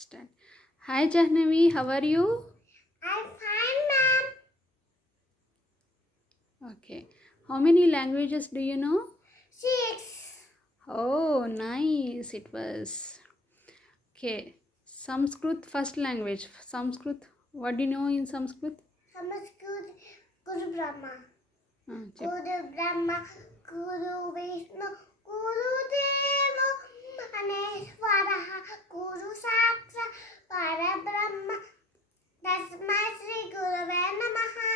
Start. Hi Jahnavi, how are you? I'm fine, ma'am. Okay. How many languages do you know? 6. Oh, nice. It was. Okay. Sanskrit first language. Sanskrit. What do you know in Sanskrit? Samskrit, Guru Brahma. Chep. Guru Brahma, Guru Vishnu, Guru Deva, Aneswaraha, Guru Saksha, Parabrahma, Tasmai Sri Gurave Namaha.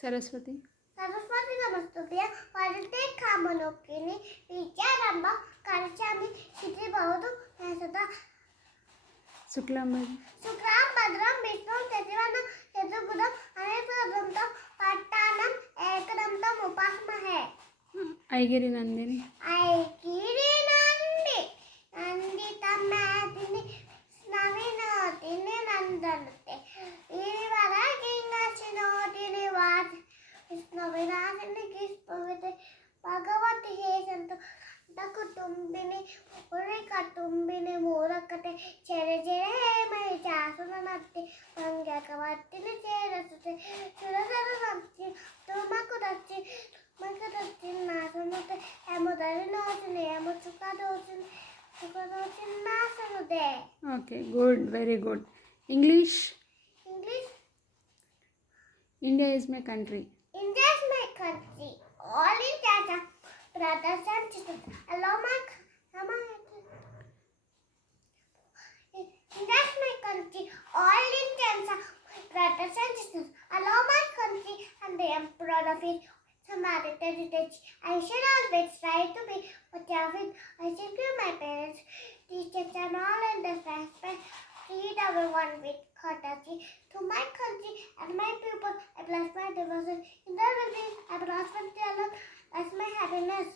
Saraswati. Saraswati Namastutia, Varite Kamanokini, Vidyaramba, Karchami, Shri Baudu, Nasada. Suklamadi. Sukram Badram Vishnu Chativanam Chaturbuddham Aneshwaramtam Pattanam Ekadamtam Upasmahe. Aigiri Nandini. Aigiri Nanditamathini Snavinotini Nandanate Irivara Kingasinotini Vat Vishnuvinasini Kispavite Bhagavati Hesantu Dakutumbini Urikaatumbini Murakate Chere Chere Mai Chasunanatti Mangakavatini Cherasute Surasarasatti Tumakudatti Makadatti Nasanute Emudari Nosini Emutsukadosini Sukadosini Nasanute. Okay, good. Very good. English. India is my country. India is my country. All Indians are brothers and sisters. Allow my India is my country. All Indians are brothers and sisters. Allow my country, and I am proud of it. Samaritan heritage. I should always try to be what I have. I should give my parents, teachers, and all in the respect. Treat everyone with courtesy. To my country and my people, I bless my devotion. In the religion, I prosperity alone. That's my happiness.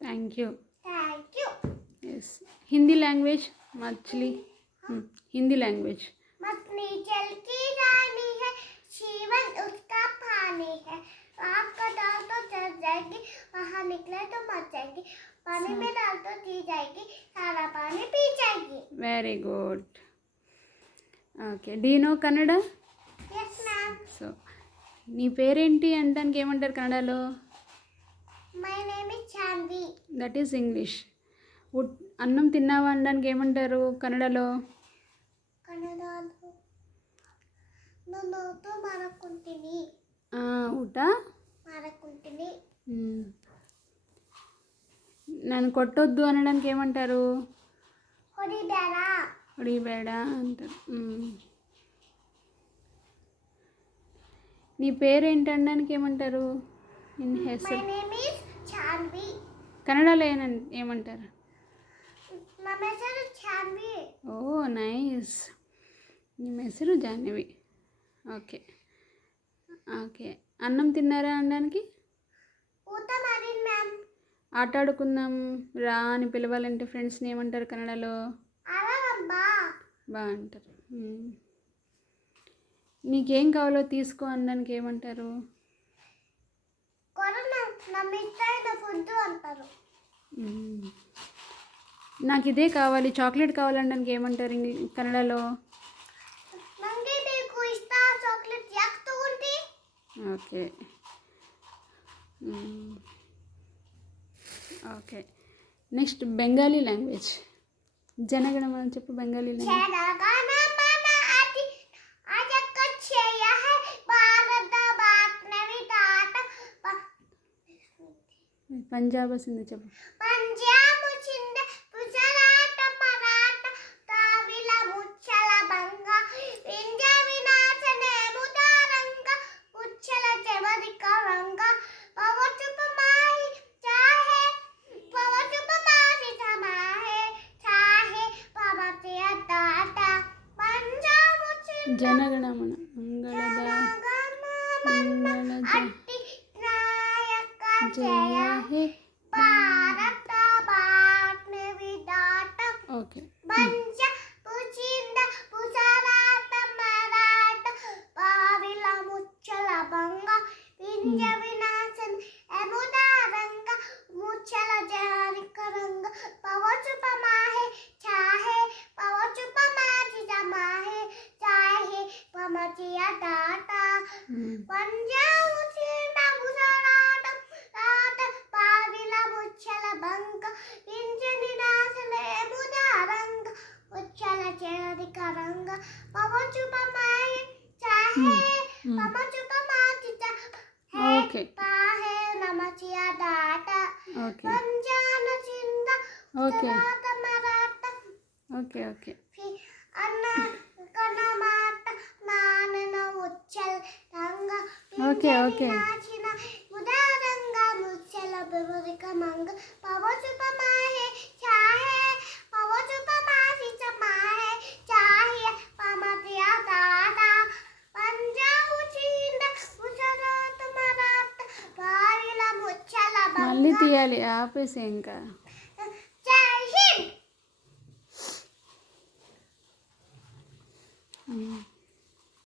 Thank you. Thank you. Yes. Hindi language. Machli. Hindi language. मछली जल की रानी है, जीवन उसका पानी है. आग का डाल तो जल जाएगी, वहाँ निकले तो मर जाएगी. पानी में डाल तो जी जाएगी, सारा पानी पी जाएगी. Very good. Okay. Do you know Kannada? Yes, ma'am. So, నీ పేరేంటి అనడానికి ఏమంటారు కన్నడలో? My name is Chandvi. That is English. అన్నం తిన్నావా అనడానికి ఏమంటారు కన్నడలో? కన్నడలో నన్ను మారకుంటిని. ఊట మారకుంటిని. నన్ను కొట్టొద్దు అనడానికి ఏమంటారు? ಹೊಡಿಬೇಡ. ಹೊಡಿಬೇಡ అంటారు. నీ పేరేంటి అనడానికి ఏమంటారు? నిన్న My ಹೆಸರು name is Chandvi. కన్నడలో ఏమంటారు? ನಮ್ಮ ಹೆಸರು ಚಾನ್ವಿ. ఓ నైస్. ನಿಮ್ಮ ಹೆಸరు జాహ్నవి. ఓకే. ఓకే. అన్నం తిన్నారా అనడానికి? ಊಟ ಮಾಡಿನ್ మ్యామ్. ఆట ఆడుకుందాం రా అని పిలవాలంటే ఫ్రెండ్స్ని ఏమంటారు కన్నడలో? అరవబ్బా. బా అంటారు. నీకేం కావాలో తీసుకో అనడానికి ఏమంటారు? కొరను ನಮ್ಮ ఇష్టమైన ఫుడ్ అంటారు. నాకు ఇదే కావాలి చాక్లెట్ కావాలనడానికి ఏమంటారు కన్నడలో? ನನಗೆ ಬೇಕು ಇಷ್ಟ చాక్లెట్ ಯಾಕೆ ತಗೊಂಡಿ? Okay. Okay. Next Bengali language. Janaganamana చెప్పు బెంగాలీ లాంగ్వేజ్. జనగణమన అజకచ్చేయ హై భారత బాట్నవి తాట. పంజాబ్ సింధ్ చెప్పు. పంజాబ్ చింద గుజరాత మరాఠ కావిల ముచ్చల బంగ వింధ్య వినాశనే ముదారంగ ఉచ్చల జవదిక రంగ పవచుపమాయి చాహే పవచుపమాసి సమాహే చాహే పవతియ తాట పంజాబ్ చింద జనగణమన మంగళద అట్టి నాయక జయ హే భారత బాట్నవి దాట. ఓకే. పంజ పుచింద పుసరాట మరాఠ పావిల ముచ్చల బంగ వింధ్య వినాశన ఎముదారంగ ముచ్చల జారిక రంగ పవచుపమాహే చాహే దాట మ్మ్. పంజాము చిన్న ముసలాటం రాట పావిల ముచ్చల బంక పింఛని నాసలేము దారంగ ముచ్చల చేరి కరంగ పవచుపమాయ చాహే మ్మ్. పమచుపమాచి ఓకే పాహే నమచియ దాట ఓకే పంజాన చింద ఓకే రాత మరాట ఓకే ఓకే అన్న కనమాట నానన ముచ్చల్ రంగ ఓకే ఓకే నాచిన ఉదారంగ ముచ్చల బెవరిక మంగ పవచుపమాహే చాహే పవచుపమాసి చమాహే చాహే పమతియ దాట పంజాబు చీంద ముసరాత మరాట పారిల ముచ్చల మళ్ళీ బంగ తీయాలి ఆపేసి ఇంకా జై హింద్ మ్మ్.